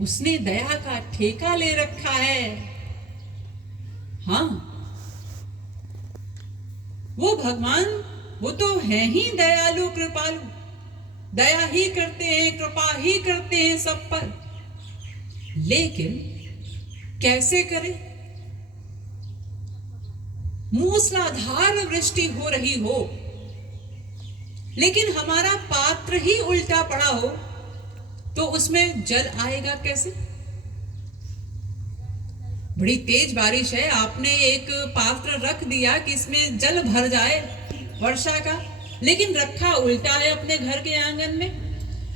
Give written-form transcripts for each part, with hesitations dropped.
उसने दया का ठेका ले रखा है। हाँ, वो भगवान, वो तो है ही दयालु कृपालु, दया ही करते हैं, कृपा ही करते हैं सब पर। लेकिन कैसे करें? मूसलाधार वृष्टि हो रही हो, लेकिन हमारा पात्र ही उल्टा पड़ा हो, तो उसमें जल आएगा कैसे? बड़ी तेज बारिश है, आपने एक पात्र रख दिया कि इसमें जल भर जाए वर्षा का, लेकिन रखा उल्टा है अपने घर के आंगन में।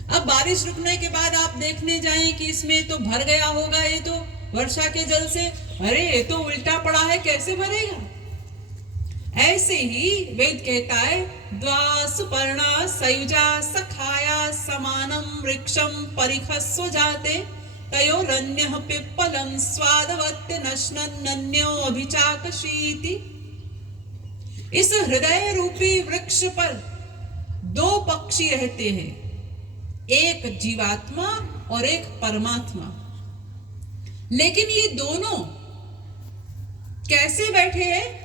अब बारिश रुकने के बाद आप देखने जाएं कि इसमें तो भर गया होगा ये तो वर्षा के जल से, अरे ये तो उल्टा पड़ा है, कैसे भरेगा? ऐसे ही वेद कहता है, द्वासुपर्णा सयुजा सखाया समानम वृक्षम परिखस्व जाते तयोरन्यः पिप्पलं स्वादवत्य नश्नन्न्यो अभिचाकशीति। इस हृदय रूपी वृक्ष पर दो पक्षी रहते हैं, एक जीवात्मा और एक परमात्मा। लेकिन ये दोनों कैसे बैठे हैं?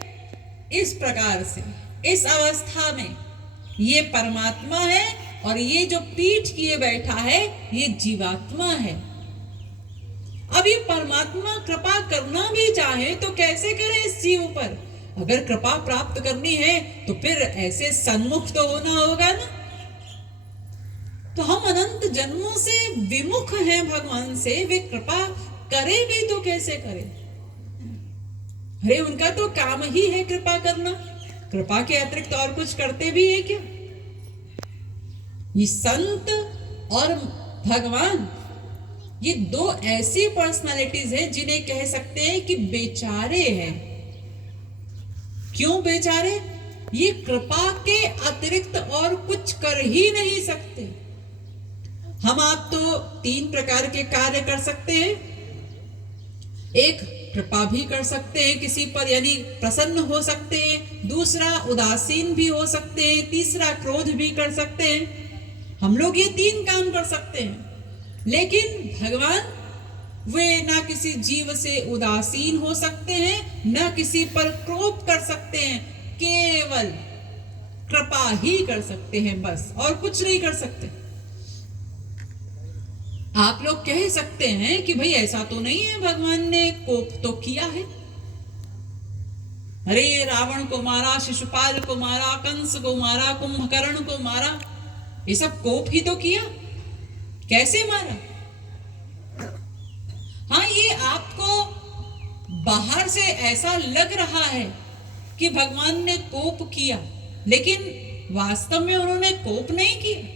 इस प्रकार से, इस अवस्था में ये परमात्मा है और ये जो पीठ किए बैठा है ये जीवात्मा है। अब ये परमात्मा कृपा करना भी चाहे तो कैसे करे इस जीव पर? अगर कृपा प्राप्त करनी है तो फिर ऐसे सन्मुख तो होना होगा ना। तो हम अनंत जन्मों से विमुख हैं भगवान से, वे कृपा करे भी तो कैसे करे? अरे उनका तो काम ही है कृपा करना, कृपा के अतिरिक्त और कुछ करते भी है क्या? ये संत और भगवान, ये दो ऐसी पर्सनालिटीज हैं जिन्हें कह सकते हैं कि बेचारे हैं। क्यों बेचारे? ये कृपा के अतिरिक्त और कुछ कर ही नहीं सकते। हम आप तो तीन प्रकार के कार्य कर सकते हैं। एक, कृपा भी कर सकते हैं किसी पर, यानी प्रसन्न हो सकते हैं। दूसरा, उदासीन भी हो सकते हैं। तीसरा, क्रोध भी कर सकते हैं। हम लोग ये तीन काम कर सकते हैं। लेकिन भगवान, वे ना किसी जीव से उदासीन हो सकते हैं, ना किसी पर क्रोध कर सकते हैं। केवल कृपा ही कर सकते हैं, बस, और कुछ नहीं कर सकते। आप लोग कह सकते हैं कि भाई ऐसा तो नहीं है, भगवान ने कोप तो किया है। अरे ये रावण को मारा, शिशुपाल को मारा, कंस को मारा, कुंभकर्ण को मारा, ये सब कोप ही तो किया। कैसे मारा? हाँ, ये आपको बाहर से ऐसा लग रहा है कि भगवान ने कोप किया, लेकिन वास्तव में उन्होंने कोप नहीं किया।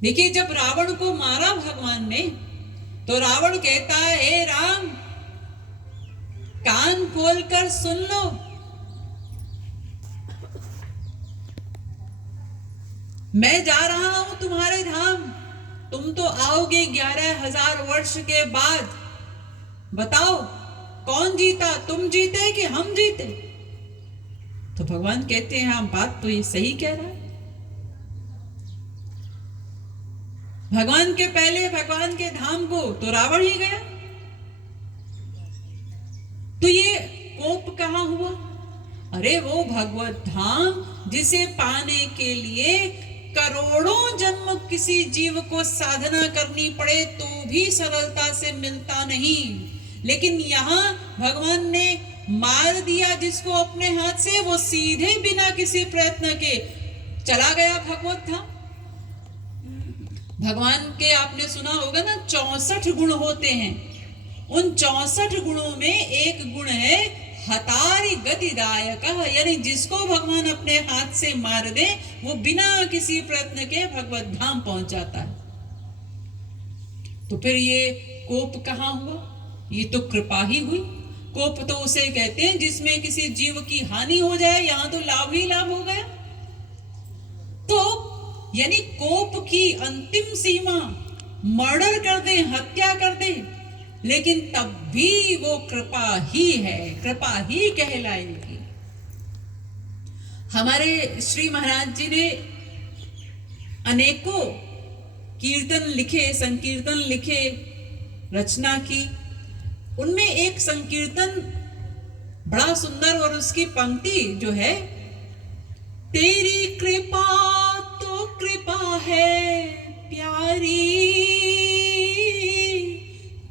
देखिए, जब रावण को मारा भगवान ने, तो रावण कहता है, हे राम, कान खोलकर सुन लो, मैं जा रहा हूं तुम्हारे धाम, तुम तो आओगे 11,000 वर्ष के बाद। बताओ कौन जीता, तुम जीते कि हम जीते? तो भगवान कहते हैं, हाँ, बात तो ये सही कह रहा है। भगवान के पहले भगवान के धाम को तो रावण ही गया। तो ये कोप कहां हुआ? अरे वो भगवत धाम जिसे पाने के लिए करोड़ों जन्म किसी जीव को साधना करनी पड़े तो भी सरलता से मिलता नहीं। लेकिन यहाँ भगवान ने मार दिया जिसको अपने हाथ से, वो सीधे बिना किसी प्रयत्न के चला गया भगवत धाम। भगवान के आपने सुना होगा ना, 64 गुण होते हैं। उन 64 गुणों में एक गुण है हतारि गतिदायक, यानी जिसको भगवान अपने हाथ से मार दे वो बिना किसी प्रयत्न के भगवत धाम पहुंच जाता है। तो फिर ये कोप कहां हुआ? ये तो कृपा ही हुई। कोप तो उसे कहते हैं जिसमें किसी जीव की हानि हो जाए, यहां तो लाभ ही लाभ हो गया। तो यानी कोप की अंतिम सीमा मर्डर कर दे, हत्या कर दे, लेकिन तब भी वो कृपा ही है, कृपा ही कहलाएगी। हमारे श्री महाराज जी ने अनेकों कीर्तन लिखे, संकीर्तन लिखे, रचना की। उनमें एक संकीर्तन बड़ा सुंदर, और उसकी पंक्ति जो है, तेरी कृपा तो कृपा है प्यारी,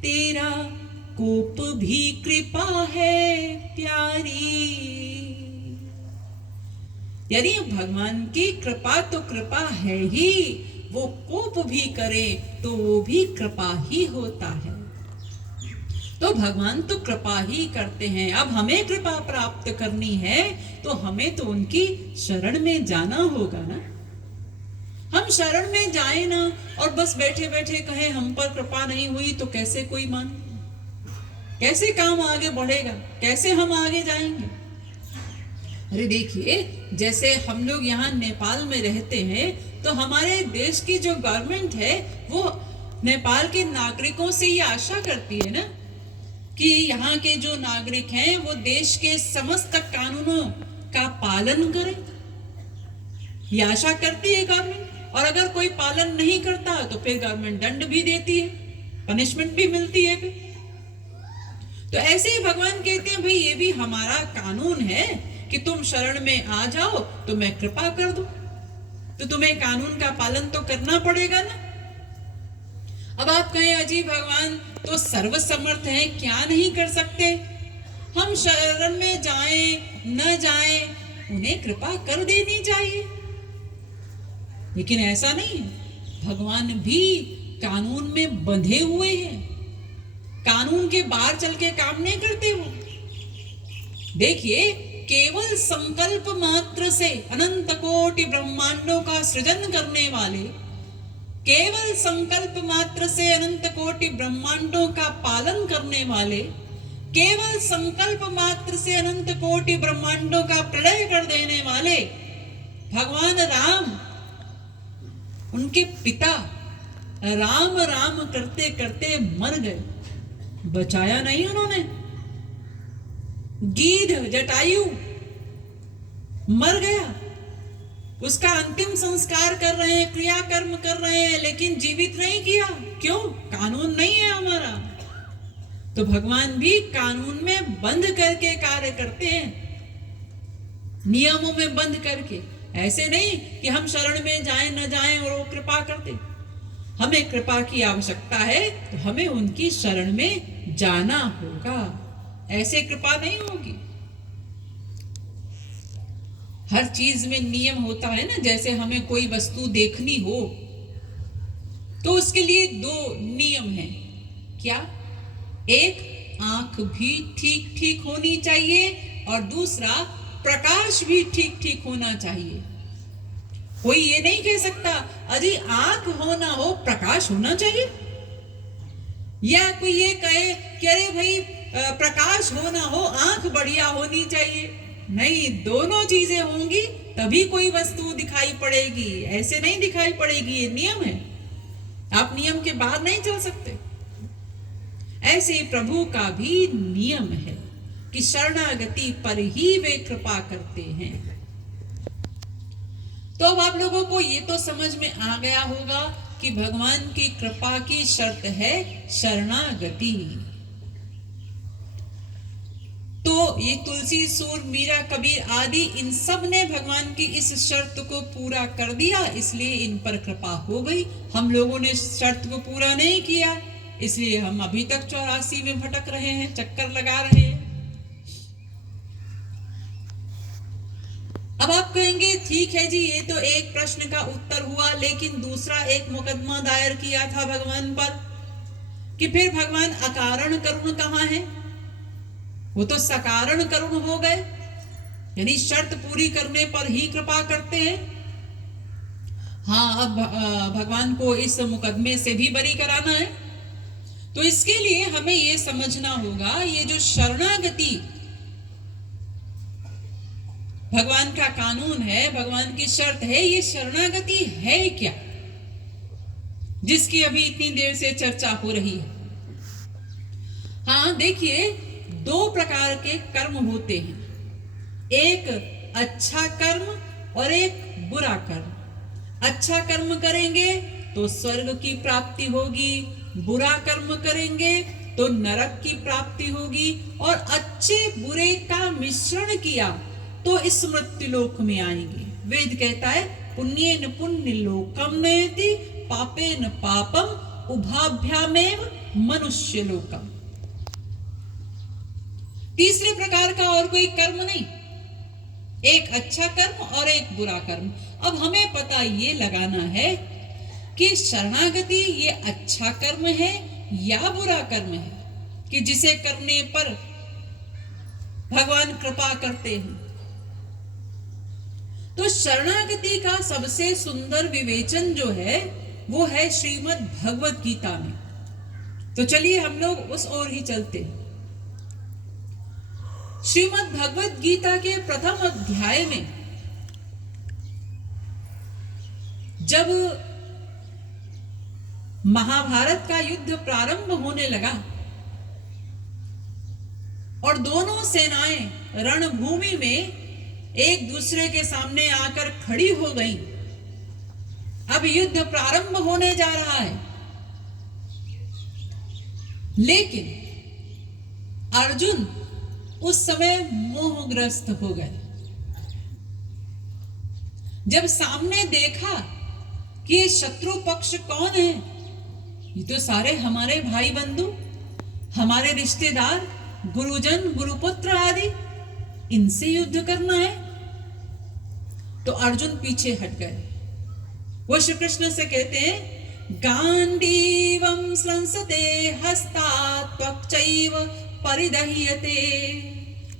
तेरा कोप भी कृपा है प्यारी। यानी भगवान की कृपा तो कृपा है ही, वो कोप भी करे तो वो भी कृपा ही होता है। तो भगवान तो कृपा ही करते हैं। अब हमें कृपा प्राप्त करनी है तो हमें तो उनकी शरण में जाना होगा ना। हम शरण में जाए ना और बस बैठे बैठे कहें हम पर कृपा नहीं हुई, तो कैसे कोई मान, कैसे काम आगे बढ़ेगा, कैसे हम आगे जाएंगे। अरे देखिए, जैसे हम लोग यहाँ नेपाल में रहते हैं, तो हमारे देश की जो गवर्नमेंट है वो नेपाल के नागरिकों से ये आशा करती है ना कि यहाँ के जो नागरिक हैं वो देश के समस्त कानूनों का पालन करें। ये आशा करती है गवर्नमेंट, और अगर कोई पालन नहीं करता तो फिर गवर्नमेंट दंड भी देती है, पनिशमेंट भी मिलती है फिर। तो ऐसे ही भगवान कहते हैं भाई ये भी हमारा कानून है कि तुम शरण में आ जाओ तो मैं कृपा कर दूं, तो तुम्हें कानून का पालन तो करना पड़ेगा ना। अब आप कहें अजी भगवान तो सर्वसमर्थ है, क्या नहीं कर सकते, हम शरण में जाएं न जाएं उन्हें कृपा कर देनी चाहिए। लेकिन ऐसा नहीं है, भगवान भी कानून में बंधे हुए हैं, कानून के बाहर चल के काम नहीं करते वो। देखिए, केवल संकल्प मात्र से अनंत कोटि ब्रह्मांडों का सृजन करने वाले, केवल संकल्प मात्र से अनंत कोटि ब्रह्मांडों का पालन करने वाले, केवल संकल्प मात्र से अनंत कोटि ब्रह्मांडों का प्रलय कर देने वाले भगवान राम, उनके पिता राम राम करते करते मर गए, बचाया नहीं उन्होंने। गीध जटायु मर गया, उसका अंतिम संस्कार कर रहे हैं, क्रियाकर्म कर रहे हैं, लेकिन जीवित नहीं किया। क्यों? कानून नहीं है हमारा। तो भगवान भी कानून में बंद करके कार्य करते हैं, नियमों में बंद करके। ऐसे नहीं कि हम शरण में जाएं न जाएं और वो कृपा करते। हमें कृपा की आवश्यकता है तो हमें उनकी शरण में जाना होगा, ऐसे कृपा नहीं होगी। हर चीज में नियम होता है ना। जैसे हमें कोई वस्तु देखनी हो तो उसके लिए दो नियम हैं। क्या? एक, आंख भी ठीक ठीक होनी चाहिए, और दूसरा, प्रकाश भी ठीक ठीक होना चाहिए। कोई ये नहीं कह सकता अरे आंख होना हो प्रकाश होना चाहिए, या कोई ये कहे कि अरे भाई प्रकाश होना हो आंख बढ़िया होनी चाहिए। नहीं, दोनों चीजें होंगी तभी कोई वस्तु दिखाई पड़ेगी, ऐसे नहीं दिखाई पड़ेगी। ये नियम है, आप नियम के बाहर नहीं चल सकते। ऐसे प्रभु का भी नियम है कि शरणागति पर ही वे कृपा करते हैं। तो अब आप लोगों को ये तो समझ में आ गया होगा कि भगवान की कृपा की शर्त है शरणागति। तो ये तुलसी, सूर, मीरा, कबीर आदि इन सब ने भगवान की इस शर्त को पूरा कर दिया, इसलिए इन पर कृपा हो गई। हम लोगों ने शर्त को पूरा नहीं किया, इसलिए हम अभी तक 84 में भटक रहे हैं, चक्कर लगा रहे हैं। अब आप कहेंगे ठीक है जी, ये तो एक प्रश्न का उत्तर हुआ, लेकिन दूसरा एक मुकदमा दायर किया था भगवान पर कि फिर भगवान अकारण करुण कहाँ है? वो तो सकारण करुण हो गए, यानी शर्त पूरी करने पर ही कृपा करते हैं। हाँ, अब भगवान को इस मुकदमे से भी बरी कराना है, तो इसके लिए हमें ये समझना होगा ये जो शरणागति भगवान का कानून है, भगवान की शर्त है, ये शरणागति है क्या, जिसकी अभी इतनी देर से चर्चा हो रही है। हाँ, देखिए, दो प्रकार के कर्म होते हैं, एक अच्छा कर्म और एक बुरा कर्म। अच्छा कर्म करेंगे तो स्वर्ग की प्राप्ति होगी, बुरा कर्म करेंगे तो नरक की प्राप्ति होगी, और अच्छे बुरे का मिश्रण किया तो इस मृत्युलोक में आएंगे। वेद कहता है पुण्येन पुण्य लोकम नयति, पापेन पापम उभाभ्यामेव मनुष्य लोकम। तीसरे प्रकार का और कोई कर्म नहीं, एक अच्छा कर्म और एक बुरा कर्म। अब हमें पता ये लगाना है कि शरणागति ये अच्छा कर्म है या बुरा कर्म है, कि जिसे करने पर भगवान कृपा करते हैं। तो शरणागति का सबसे सुंदर विवेचन जो है वो है श्रीमद् भगवत गीता में। तो चलिए हम लोग उस ओर ही चलते हैं। श्रीमद् भगवत गीता के प्रथम अध्याय में जब महाभारत का युद्ध प्रारंभ होने लगा और दोनों सेनाएं रणभूमि में एक दूसरे के सामने आकर खड़ी हो गईं, अब युद्ध प्रारंभ होने जा रहा है। लेकिन अर्जुन उस समय मोहग्रस्त हो गए। जब सामने देखा कि ये शत्रु पक्ष कौन है, ये तो सारे हमारे भाई बंधु, हमारे रिश्तेदार, गुरुजन, गुरुपुत्र आदि, इनसे युद्ध करना है। तो अर्जुन पीछे हट गए। वो श्री कृष्ण से कहते हैं गांडीवं संसते हस्तात् त्वक्चैव परिदह्यते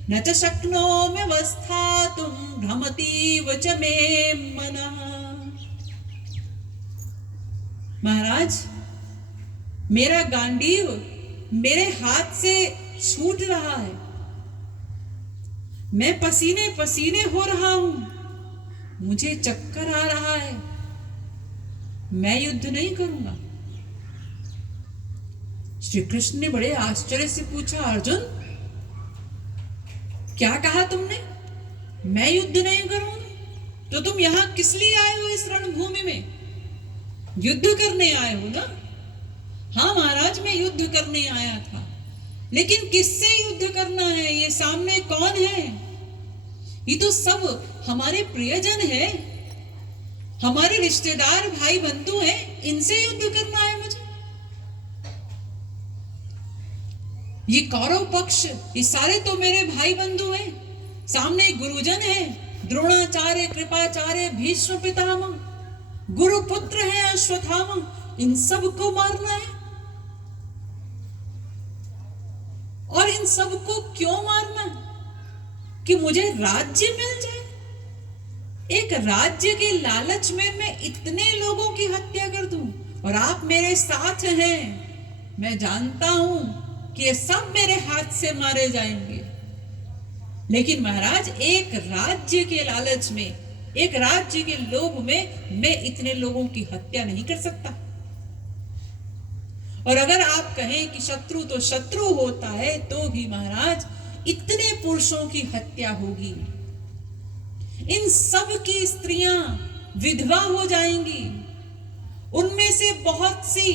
न च शक्नोमि अवस्थातुं भ्रमतीव च मे मनः। महाराज, मेरा गांडीव मेरे हाथ से छूट रहा है, मैं पसीने पसीने हो रहा हूं, मुझे चक्कर आ रहा है, मैं युद्ध नहीं करूंगा। श्री कृष्ण ने बड़े आश्चर्य से पूछा, अर्जुन क्या कहा तुमने? मैं युद्ध नहीं करूंगा? तो तुम यहां किस लिए आए हो? इस रणभूमि में युद्ध करने आए हो ना? हाँ महाराज, मैं युद्ध करने आया था, लेकिन किससे युद्ध करना है? ये सामने कौन है? ये तो सब हमारे प्रियजन है, हमारे रिश्तेदार, भाई बंधु हैं, इनसे युद्ध करना है मुझे। ये कौरव पक्ष, ये सारे तो मेरे भाई बंधु हैं, सामने गुरुजन है, द्रोणाचार्य, कृपाचार्य, भीष्म पितामह, गुरुपुत्र है अश्वत्थामा, इन सब को मारना है। और इन सब को क्यों मारना? कि मुझे राज्य मिल जाए। एक राज्य के लालच में मैं इतने लोगों की हत्या कर दूं, और आप मेरे साथ हैं। मैं जानता हूं कि ये सब मेरे हाथ से मारे जाएंगे, लेकिन महाराज एक राज्य के लालच में, एक राज्य के लोभ में मैं इतने लोगों की हत्या नहीं कर सकता। और अगर आप कहें कि शत्रु तो शत्रु होता है, तो भी महाराज इतने पुरुषों की हत्या होगी, इन सब की स्त्रियां विधवा हो जाएंगी, उनमें से बहुत सी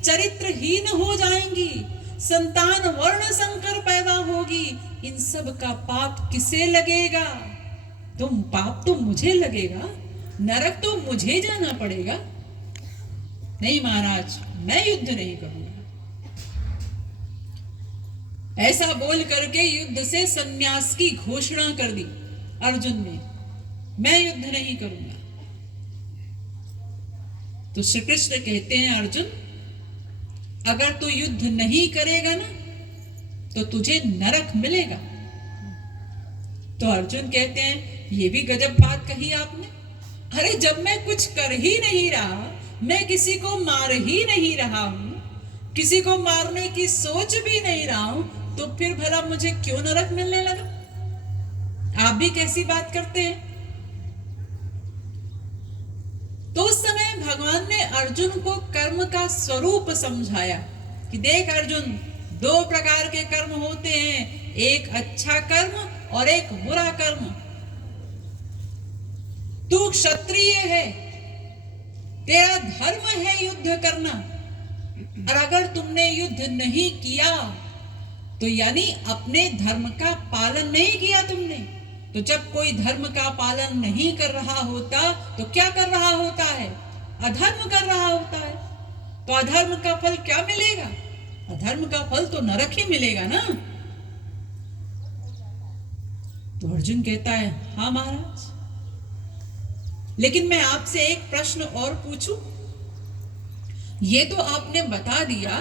चरित्रहीन हो जाएंगी, संतान वर्ण संकर पैदा होगी। इन सब का पाप किसे लगेगा? पाप तो मुझे लगेगा, नरक तो मुझे जाना पड़ेगा। नहीं महाराज, मैं युद्ध नहीं करूंगा। ऐसा बोल करके युद्ध से संन्यास की घोषणा कर दी अर्जुन ने, मैं युद्ध नहीं करूंगा। तो श्री कृष्ण कहते हैं, अर्जुन अगर तू युद्ध नहीं करेगा ना, तो तुझे नरक मिलेगा। तो अर्जुन कहते हैं, ये भी गजब बात कही आपने। अरे जब मैं कुछ कर ही नहीं रहा, मैं किसी को मार ही नहीं रहा हूं, किसी को मारने की सोच भी नहीं रहा हूं, तो फिर भला मुझे क्यों नरक मिलने लगा? आप भी कैसी बात करते हैं? तो उस समय भगवान ने अर्जुन को कर्म का स्वरूप समझाया कि देख अर्जुन, दो प्रकार के कर्म होते हैं, एक अच्छा कर्म और एक बुरा कर्म। तू क्षत्रिय है, तेरा धर्म है युद्ध करना, और अगर तुमने युद्ध नहीं किया तो यानी अपने धर्म का पालन नहीं किया तुमने। तो जब कोई धर्म का पालन नहीं कर रहा होता तो क्या कर रहा होता है? अधर्म कर रहा होता है। तो अधर्म का फल क्या मिलेगा? अधर्म का फल तो नरक ही मिलेगा ना। तो अर्जुन कहता है, हाँ महाराज, लेकिन मैं आपसे एक प्रश्न और पूछूं। ये तो आपने बता दिया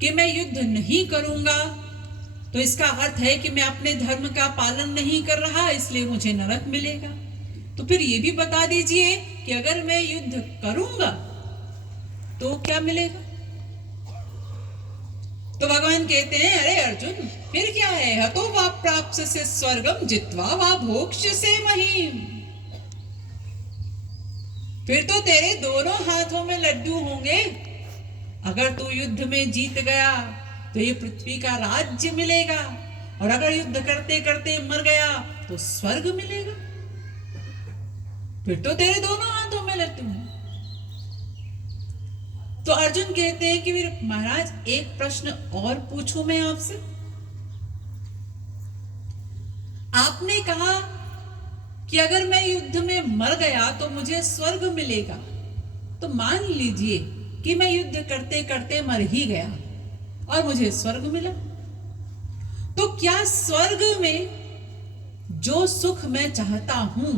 कि मैं युद्ध नहीं करूंगा, तो इसका अर्थ है कि मैं अपने धर्म का पालन नहीं कर रहा, इसलिए मुझे नरक मिलेगा। तो फिर ये भी बता दीजिए कि अगर मैं युद्ध करूंगा तो क्या मिलेगा? तो भगवान कहते हैं, अरे अर्जुन, फिर क्या है? हतो वा प्राप्स्यसे स्वर्गम जित्वा वा भोक्ष्यसे महीम। फिर तो तेरे दोनों हाथों में लड्डू होंगे। अगर तू युद्ध में जीत गया तो ये पृथ्वी का राज्य मिलेगा, और अगर युद्ध करते करते मर गया तो स्वर्ग मिलेगा। फिर तो तेरे दोनों हाथों में लड्डू हैं। तो अर्जुन कहते हैं कि फिर महाराज, एक प्रश्न और पूछूं मैं आपसे। आपने कहा कि अगर मैं युद्ध में मर गया तो मुझे स्वर्ग मिलेगा। तो मान लीजिए कि मैं युद्ध करते करते मर ही गया और मुझे स्वर्ग मिला, तो क्या स्वर्ग में जो सुख मैं चाहता हूं,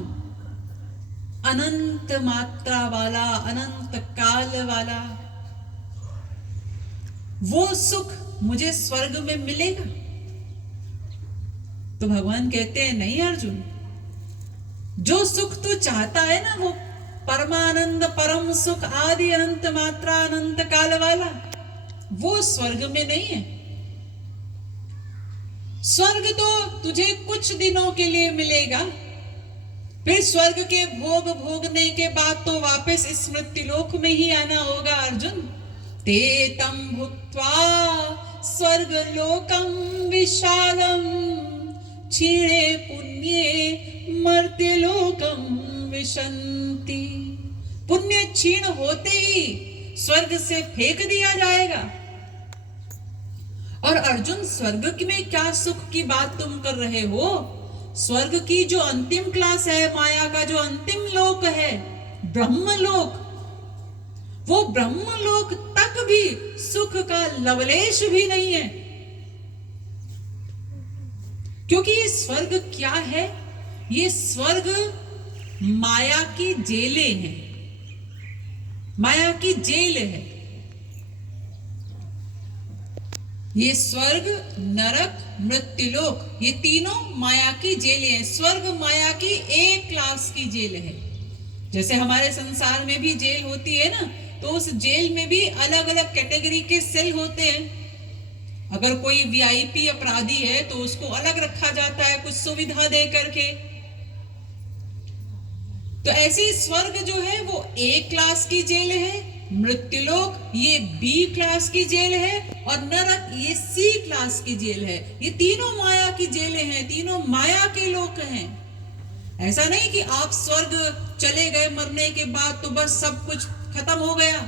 अनंत मात्रा वाला, अनंत काल वाला, वो सुख मुझे स्वर्ग में मिलेगा? तो भगवान कहते हैं, नहीं अर्जुन, जो सुख तू चाहता है ना, वो परमानंद, परम सुख, आदि अनंत मात्रा, अनंत काल वाला, वो स्वर्ग में नहीं है। स्वर्ग तो तुझे कुछ दिनों के लिए मिलेगा, फिर स्वर्ग के भोग भोगने के बाद तो वापस इस मृत्युलोक में ही आना होगा अर्जुन। ते तम भुक्त्वा स्वर्ग लोकम विशालम क्षीणे पुण्ये मर्त्यलोकम विशन्ति। पुण्य क्षीण होते ही स्वर्ग से फेंक दिया जाएगा। और अर्जुन, स्वर्ग में क्या सुख की बात तुम कर रहे हो? स्वर्ग की जो अंतिम क्लास है, माया का जो अंतिम लोक है, ब्रह्मलोक, वो ब्रह्मलोक तक भी सुख का लवलेश भी नहीं है। क्योंकि ये स्वर्ग क्या है? ये स्वर्ग माया की जेलें हैं, माया की जेल है। ये स्वर्ग, नरक, मृत्युलोक, ये तीनों माया की जेलें हैं। स्वर्ग माया की एक क्लास की जेल है। जैसे हमारे संसार में भी जेल होती है ना, तो उस जेल में भी अलग अलग कैटेगरी के सेल होते हैं। अगर कोई वीआईपी अपराधी है तो उसको अलग रखा जाता है कुछ सुविधा दे करके। तो ऐसी स्वर्ग जो है वो ए क्लास की जेल है, मृत्युलोक ये बी क्लास की जेल है, और नरक ये सी क्लास की जेल है। ये तीनों माया की जेलें हैं, तीनों माया के लोक हैं। ऐसा नहीं कि आप स्वर्ग चले गए मरने के बाद तो बस सब कुछ खत्म हो गया,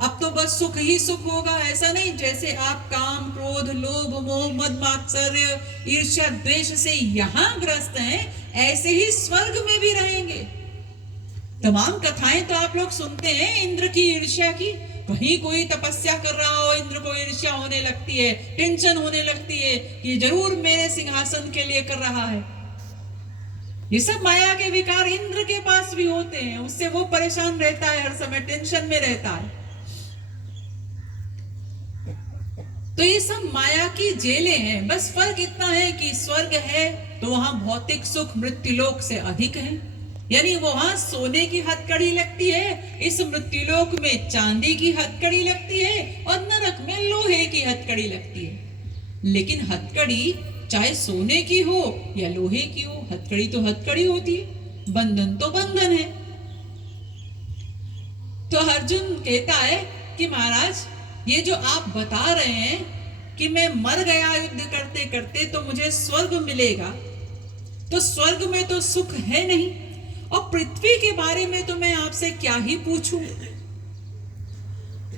अब तो बस सुख ही सुख होगा, ऐसा नहीं। जैसे आप काम, क्रोध, लोभ, मोह, मद, मात्सर्य, ईर्ष्या, द्वेष से यहां ग्रस्त हैं, ऐसे ही स्वर्ग में भी रहेंगे। तमाम कथाएं तो आप लोग सुनते हैं इंद्र की ईर्ष्या की। कहीं कोई तपस्या कर रहा हो, इंद्र को ईर्ष्या होने लगती है, टेंशन होने लगती है कि जरूर मेरे सिंहासन के लिए कर रहा है। ये सब माया के विकार इंद्र के पास भी होते हैं, उससे वो परेशान रहता है, हर समय टेंशन में रहता है। तो ये सब माया की जेलें हैं। बस फर्क इतना है कि स्वर्ग है तो वहां भौतिक सुख मृत्युलोक से अधिक है, यानी वहां सोने की हथकड़ी लगती है, इस मृत्युलोक में चांदी की हथकड़ी लगती है, और नरक में लोहे की हथकड़ी लगती है। लेकिन हथकड़ी चाहे सोने की हो या लोहे की हो, हथकड़ी तो हथकड़ी होती है, बंधन तो बंधन है। तो अर्जुन कहता है कि महाराज, ये जो आप बता रहे हैं कि मैं मर गया युद्ध करते करते तो मुझे स्वर्ग मिलेगा, तो स्वर्ग में तो सुख है नहीं, और पृथ्वी के बारे में तो मैं आपसे क्या ही पूछूं।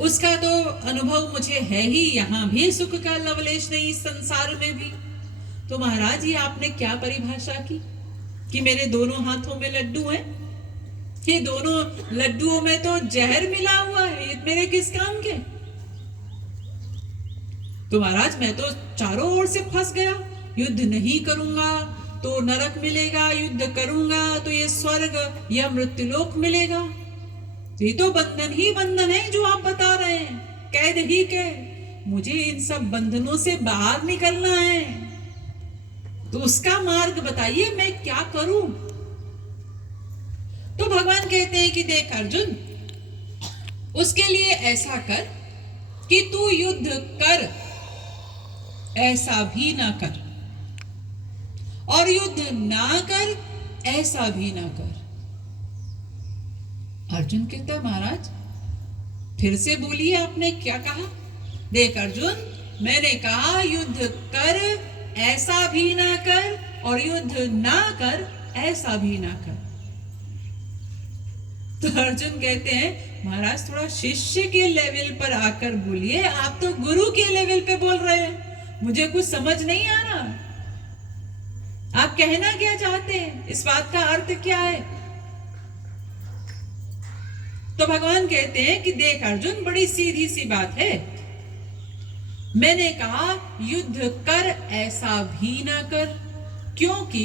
उसका तो अनुभव मुझे है ही, यहाँ भी सुख का लवलेश नहीं, इस संसार में भी। तो महाराज ये आपने क्या परिभाषा की कि मेरे दोनों हाथों में लड्डू हैं? ये दोनों लड्डुओं में तो जहर मिला हुआ है, ये मेरे किस काम के? तो महाराज मैं तो चारों ओर से फंस गया। युद्ध नहीं करूंगा तो नरक मिलेगा, युद्ध करूंगा तो ये स्वर्ग या मृत्युलोक मिलेगा। ये तो बंधन ही बंधन है जो आप बता रहे हैं, कैद ही कैद। मुझे इन सब बंधनों से बाहर निकलना है, तो उसका मार्ग बताइए, मैं क्या करूं? तो भगवान कहते हैं कि देख अर्जुन, उसके लिए ऐसा कर कि तू युद्ध कर, ऐसा भी ना कर, और युद्ध ना कर, ऐसा भी ना कर। अर्जुन कहता है महाराज फिर से बोलिए, आपने क्या कहा? देख अर्जुन, मैंने कहा युद्ध कर, ऐसा भी ना कर, और युद्ध ना कर, ऐसा भी ना कर। तो अर्जुन कहते हैं महाराज थोड़ा शिष्य के लेवल पर आकर बोलिए, आप तो गुरु के लेवल पे बोल रहे हैं, मुझे कुछ समझ नहीं आ रहा। आप कहना क्या चाहते हैं? इस बात का अर्थ क्या है? तो भगवान कहते हैं कि देख अर्जुन, बड़ी सीधी सी बात है। मैंने कहा युद्ध कर, ऐसा भी ना कर, क्योंकि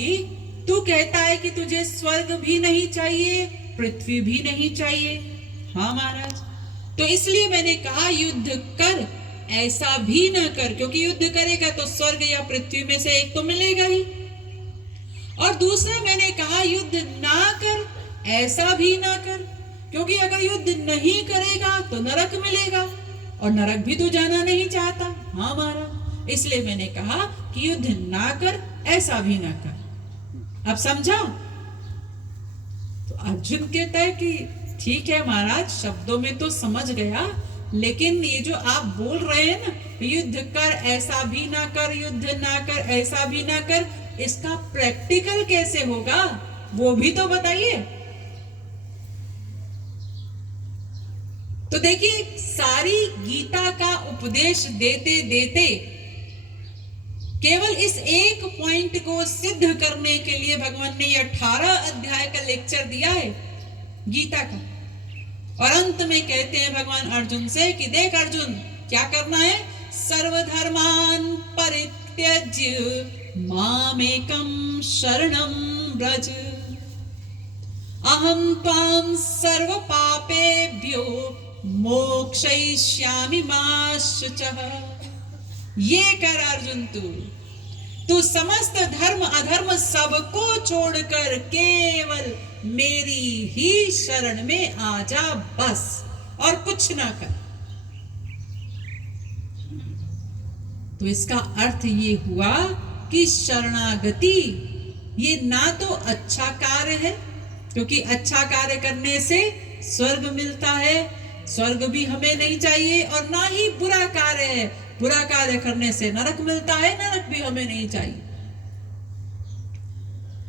तू कहता है कि तुझे स्वर्ग भी नहीं चाहिए, पृथ्वी भी नहीं चाहिए। हाँ महाराज, तो इसलिए मैंने कहा युद्ध कर, ऐसा भी ना कर, क्योंकि युद्ध करेगा तो स्वर्ग या पृथ्वी में से एक तो मिलेगा ही। और दूसरा मैंने कहा युद्ध ना कर, ऐसा भी ना कर, क्योंकि अगर युद्ध नहीं करेगा तो नरक मिलेगा, और नरक भी तू जाना नहीं चाहता। हाँ महाराज, इसलिए मैंने कहा कि युद्ध ना कर, ऐसा भी ना कर। अब समझा? तो अर्जुन कहता है कि ठीक है महाराज, शब्दों में तो समझ गया, लेकिन ये जो आप बोल रहे हैं ना, युद्ध कर, ऐसा भी ना कर, युद्ध ना कर, ऐसा भी ना कर, इसका प्रैक्टिकल कैसे होगा वो भी तो बताइए। तो देखिए, सारी गीता का उपदेश देते देते केवल इस एक पॉइंट को सिद्ध करने के लिए भगवान ने 18 अध्याय का लेक्चर दिया है गीता का। और अंत में कहते हैं भगवान अर्जुन से कि देख अर्जुन, क्या करना है? सर्वधर्मान परित्यज्य मामेकं शरणं व्रज, अहं त्वां सर्व पापेभ्यो मोक्षयिष्यामि मा शुचः। ये कर अर्जुन, तू समस्त धर्म अधर्म सबको छोड़कर केवल मेरी ही शरण में आ जा, बस, और कुछ ना कर। तो इसका अर्थ ये हुआ कि शरणागति ये ना तो अच्छा कार्य है, क्योंकि अच्छा कार्य करने से स्वर्ग मिलता है, स्वर्ग भी हमें नहीं चाहिए, और ना ही बुरा कार्य है, बुरा कार्य करने से नरक मिलता है, नरक भी हमें नहीं चाहिए।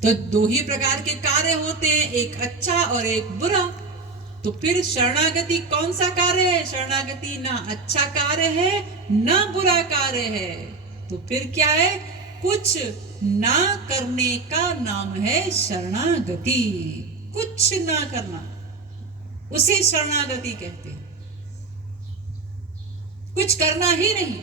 तो दो ही प्रकार के कार्य होते हैं, एक अच्छा और एक बुरा। तो फिर शरणागति कौन सा कार्य है? शरणागति ना अच्छा कार्य है ना बुरा कार्य है, तो फिर क्या है? कुछ ना करने का नाम है शरणागति। कुछ ना करना, उसे शरणागति कहते हैं। कुछ करना ही नहीं।